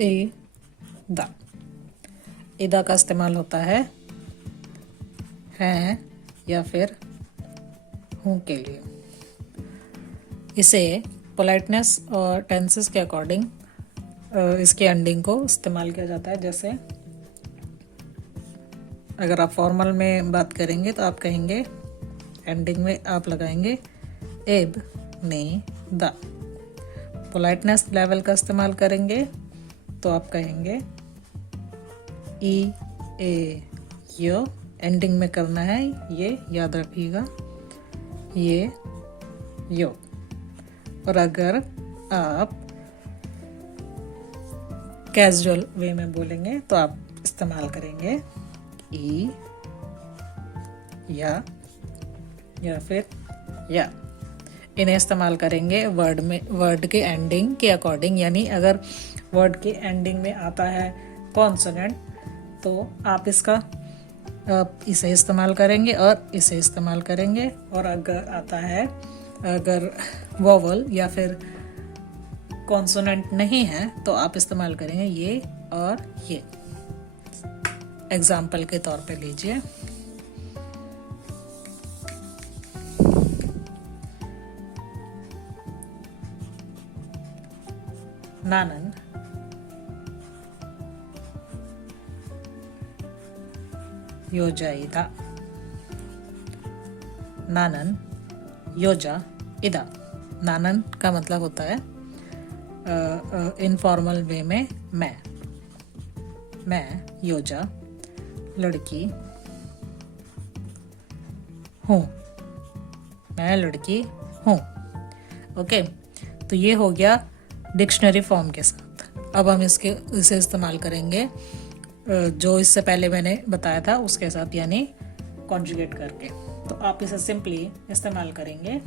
ए दा। इदा का इस्तेमाल होता है या फिर हूँ के लिए। इसे पोलाइटनेस और टेंसेस के अकॉर्डिंग इसके एंडिंग को इस्तेमाल किया जाता है। जैसे अगर आप फॉर्मल में बात करेंगे तो आप कहेंगे, एंडिंग में आप लगाएंगे एब ने दा। पोलाइटनेस लेवल का इस्तेमाल करेंगे तो आप कहेंगे ई ए यो। एंडिंग में करना है, ये याद रखिएगा, ये यो। और अगर आप कैजुअल वे में बोलेंगे तो आप इस्तेमाल करेंगे ई या फिर या। इन्हें इस्तेमाल करेंगे वर्ड के एंडिंग के अकॉर्डिंग। यानी अगर वर्ड के एंडिंग में आता है कॉन्सोनेंट तो आप इसे इस्तेमाल करेंगे और इसे इस्तेमाल करेंगे। और अगर वोवल या फिर कॉन्सोनेंट नहीं है तो आप इस्तेमाल करेंगे ये और ये। एग्जाम्पल के तौर पे लीजिए, नानन योजा इदा। नानन योजा इदा। नानन का मतलब होता है इनफॉर्मल वे में मैं योजा लड़की हूँ। मैं लड़की हूँ। ओके, तो ये हो गया डिक्शनरी फॉर्म के साथ। अब हम इसे इस्तेमाल करेंगे जो इससे पहले मैंने बताया था उसके साथ, यानी कॉन्जुगेट करके। तो आप इसे सिंपली इस्तेमाल करेंगे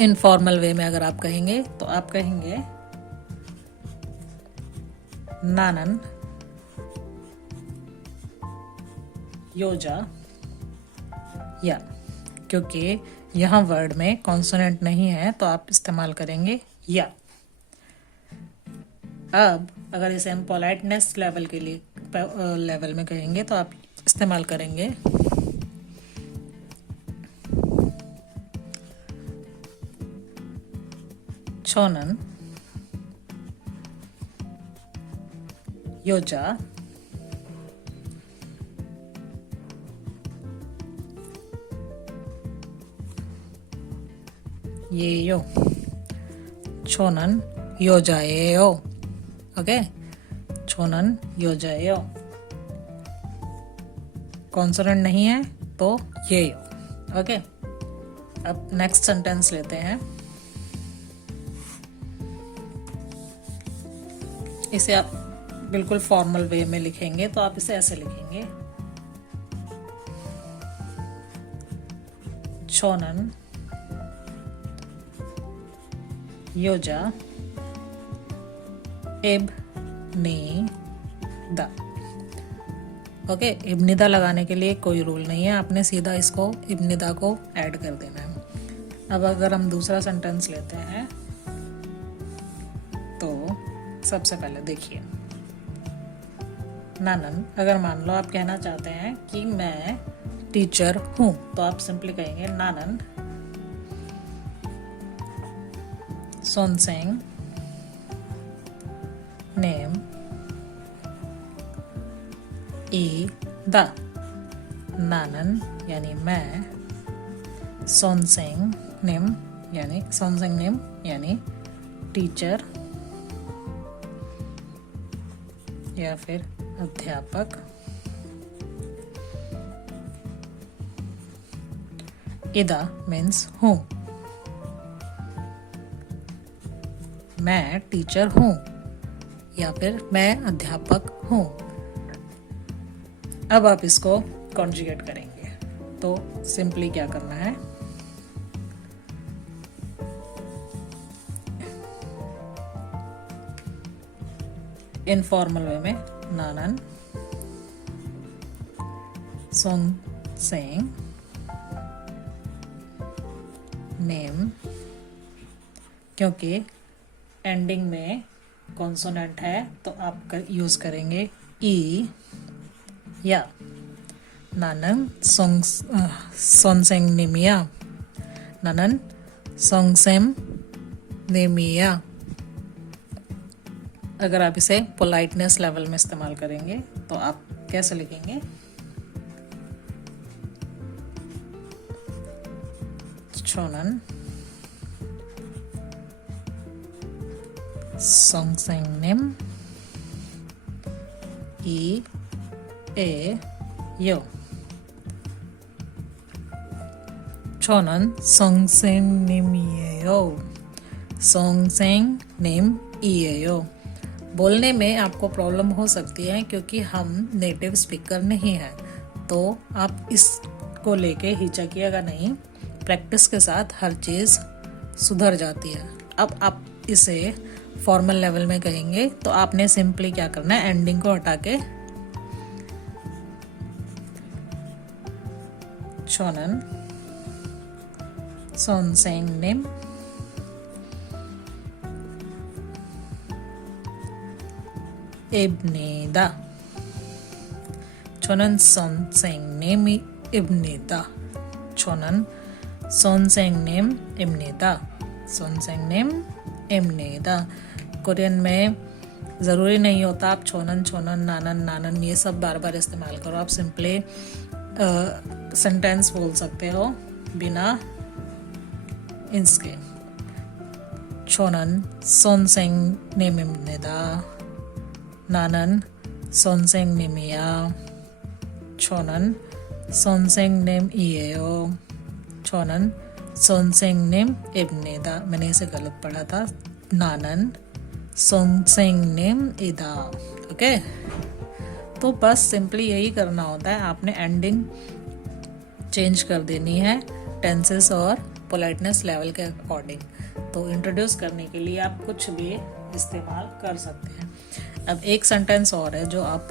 इनफॉर्मल वे में। अगर आप कहेंगे तो आप कहेंगे नानन योजा या। क्योंकि यहाँ वर्ड में कॉन्सोनेंट नहीं है तो आप इस्तेमाल करेंगे या। अब अगर इसे हम पोलाइटनेस लेवल में कहेंगे तो आप इस्तेमाल करेंगे छोनन योजा ये यो। छोनन योजाएयो। ओके, छोनन योजाएयो। कॉन्सोनेंट नहीं है तो ये यो। ओके, अब नेक्स्ट सेंटेंस लेते हैं। इसे आप बिल्कुल फॉर्मल वे में लिखेंगे तो आप इसे ऐसे लिखेंगे, छोनन योजा इब्निदा। ओके, इब्निदा लगाने के लिए कोई रूल नहीं है, आपने सीधा इसको इब्निदा को ऐड कर देना है। अब अगर हम दूसरा सेंटेंस लेते हैं तो सबसे पहले देखिए, नानन। अगर मान लो आप कहना चाहते हैं कि मैं टीचर हूं तो आप सिंपली कहेंगे नानन सोनसेंग नेम ई दा। नानन यानी मैं, सोनसेंग नेम यानी टीचर या फिर अध्यापक। इदा मीन्स हूँ, मैं टीचर हूँ या फिर मैं अध्यापक हूँ। अब आप इसको कॉन्जुगेट करेंगे तो सिंपली क्या करना है, इनफॉर्मल वे में नानन सोनसेंग नेम, क्योंकि एंडिंग में कॉन्सोनेंट है तो आप यूज़ करेंगे ई या। 나는 선생님이야. 나는 선생님이야। अगर आप इसे पोलाइटनेस लेवल में इस्तेमाल करेंगे तो आप कैसे लिखेंगे? 저는 선생님이에요. 저는 선생님이에요. 선생님이에요। बोलने में आपको प्रॉब्लम हो सकती है क्योंकि हम नेटिव स्पीकर नहीं हैं, तो आप इसको लेके हिचकिएगा नहीं। प्रैक्टिस के साथ हर चीज़ सुधर जाती है। अब आप इसे फॉर्मल लेवल में कहेंगे तो आपने सिंपली क्या करना है, एंडिंग को हटा के 저는 선생님 입니다. 저는 선생님입니다. 저는 선생님입니다. 선생님입니다। कोरियन में ज़रूरी नहीं होता आप छोनन छोनन नानन नानन ये सब बार बार इस्तेमाल करो। आप सिंपली सेंटेंस बोल सकते हो बिना इसके। 저는 선생님입니다. 나는 선생님이야. 저는 선생님이에요. 저는 선생님입니다। मैंने इसे गलत पढ़ा था। नानन 선생님이다। ओके, तो बस सिंपली यही करना होता है। आपने एंडिंग चेंज कर देनी है टेंसेस और पोलाइटनेस लेवल के अकॉर्डिंग। तो इंट्रोड्यूस करने के लिए आप कुछ भी इस्तेमाल कर सकते हैं। अब एक सेंटेंस और है जो आप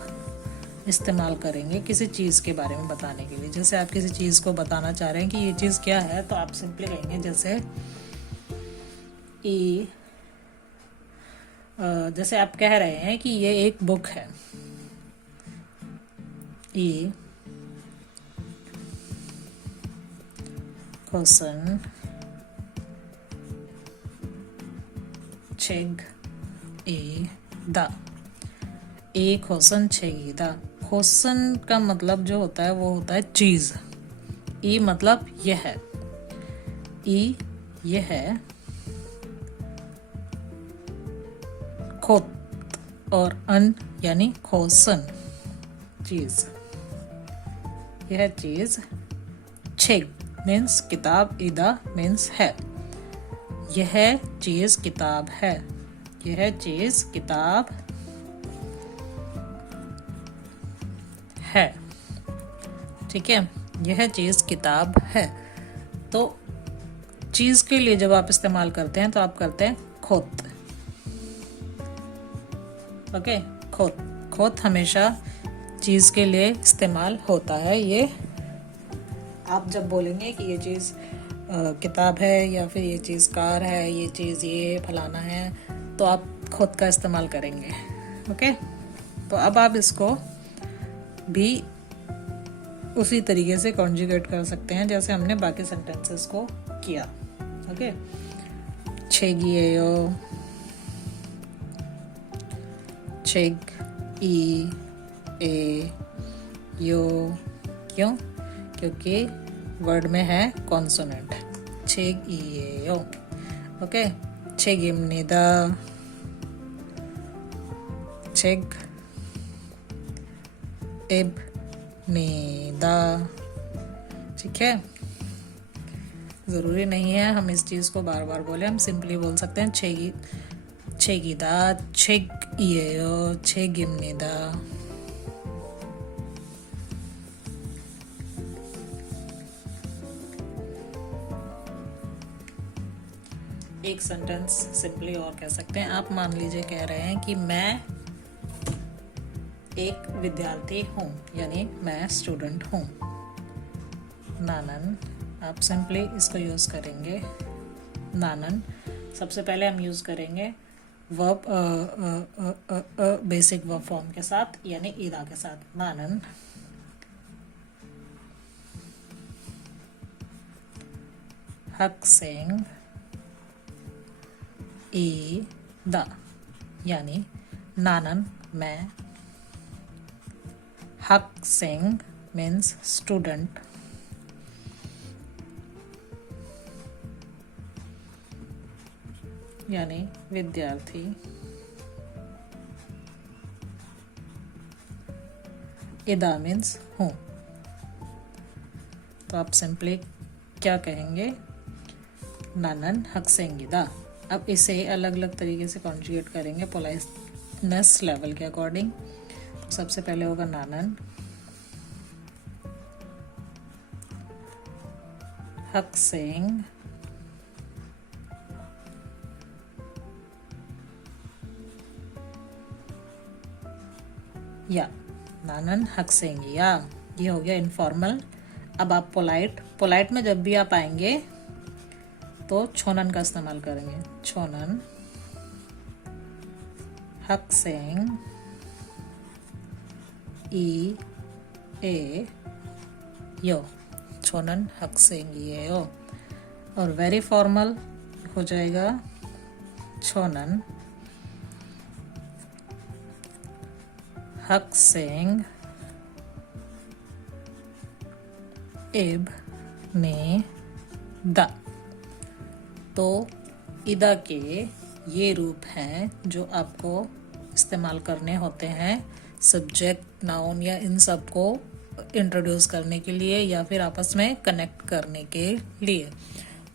इस्तेमाल करेंगे किसी चीज़ के बारे में बताने के लिए। जैसे आप किसी चीज़ को बताना चाह रहे हैं कि ये चीज़ क्या है, तो आप सिंपली कहेंगे जैसे आप कह रहे हैं कि ये एक बुक है। 것은 책이다। 것은 책이다। 것은 का मतलब जो होता है वो होता है चीज़। मतलब यह है। यह है। खोत और अन यानी खोसन चीज़। यह चीज़। छेग मीन्स किताब। इदा मीन्स है। यह चीज़ किताब है। यह चीज़ किताब है। ठीक है, यह चीज़ किताब है। तो चीज़ के लिए जब आप इस्तेमाल करते हैं तो आप करते हैं खोत। ओके, खोत। खोत हमेशा चीज़ के लिए इस्तेमाल होता है। ये आप जब बोलेंगे कि ये चीज़ किताब है या फिर ये चीज़ कार है, ये चीज़ ये फलाना है, तो आप खुद का इस्तेमाल करेंगे। ओके, तो अब आप इसको भी उसी तरीके से कॉन्जुगेट कर सकते हैं जैसे हमने बाकी सेंटेंसेस को किया। ओके, 책이에요। 책이에요। क्यों? क्योंकि वर्ड में है कॉन्सोनेंट। 책이에요। ओके, 책입니다। 책입니다। ठीक है, ज़रूरी नहीं है हम इस चीज़ को बार बार बोले। हम सिंपली बोल सकते हैं 책이다, 책이에요, 책입니다। एक सेंटेंस सिंपली और कह सकते हैं। आप मान लीजिए कह रहे हैं कि मैं एक विद्यार्थी हूँ, यानी मैं स्टूडेंट हूँ। नानन, आप सिंपली इसको यूज़ करेंगे। नानन सबसे पहले हम यूज़ करेंगे वर्ब बेसिक वर्ब फॉर्म के साथ यानी इदा के साथ. नानन 학생 इदा यानी नानन मैं, 학생 means student, यानी विद्यार्थी, इदा मीन्स हूँ. तो आप सिंपली क्या कहेंगे, नानन 학생이다. अब इसे अलग अलग तरीके से कॉन्जुगेट करेंगे पोलाइटनेस लेवल के अकॉर्डिंग. तो सबसे पहले होगा नानन 학생 या नानन 학생이야. ये हो गया इनफॉर्मल. अब आप पोलाइट में जब भी आप आएंगे तो छोनन का इस्तेमाल करेंगे. छोनन 학생 이에요. छोनन 학생이에요. और वेरी फॉर्मल हो जाएगा छोनन 학생 입니다. तो इदा के ये रूप हैं जो आपको इस्तेमाल करने होते हैं सब्जेक्ट, नाउन या इन सब को इंट्रोड्यूस करने के लिए या फिर आपस में कनेक्ट करने के लिए.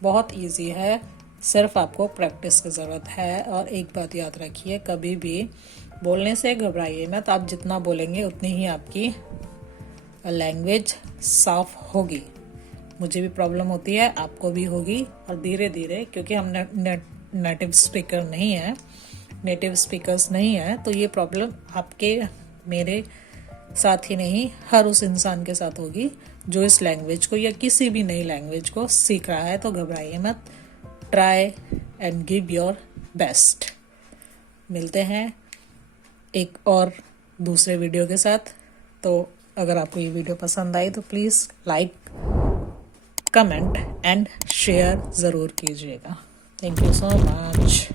बहुत इजी है, सिर्फ आपको प्रैक्टिस की ज़रूरत है. और एक बात याद रखिए, कभी भी बोलने से घबराइए मत. आप जितना बोलेंगे उतनी ही आपकी लैंग्वेज साफ होगी. मुझे भी प्रॉब्लम होती है, आपको भी होगी. और धीरे धीरे, क्योंकि हम नेटिव स्पीकर नहीं है, नेटिव स्पीकर्स नहीं है, तो ये प्रॉब्लम आपके मेरे साथ ही नहीं हर उस इंसान के साथ होगी जो इस लैंग्वेज को या किसी भी नई लैंग्वेज को सीख रहा है. तो घबराइए मत, try and give your best. मिलते हैं एक और दूसरे वीडियो के साथ. तो अगर आपको ये वीडियो पसंद आई तो please like, comment and share ज़रूर कीजिएगा. Thank you so much.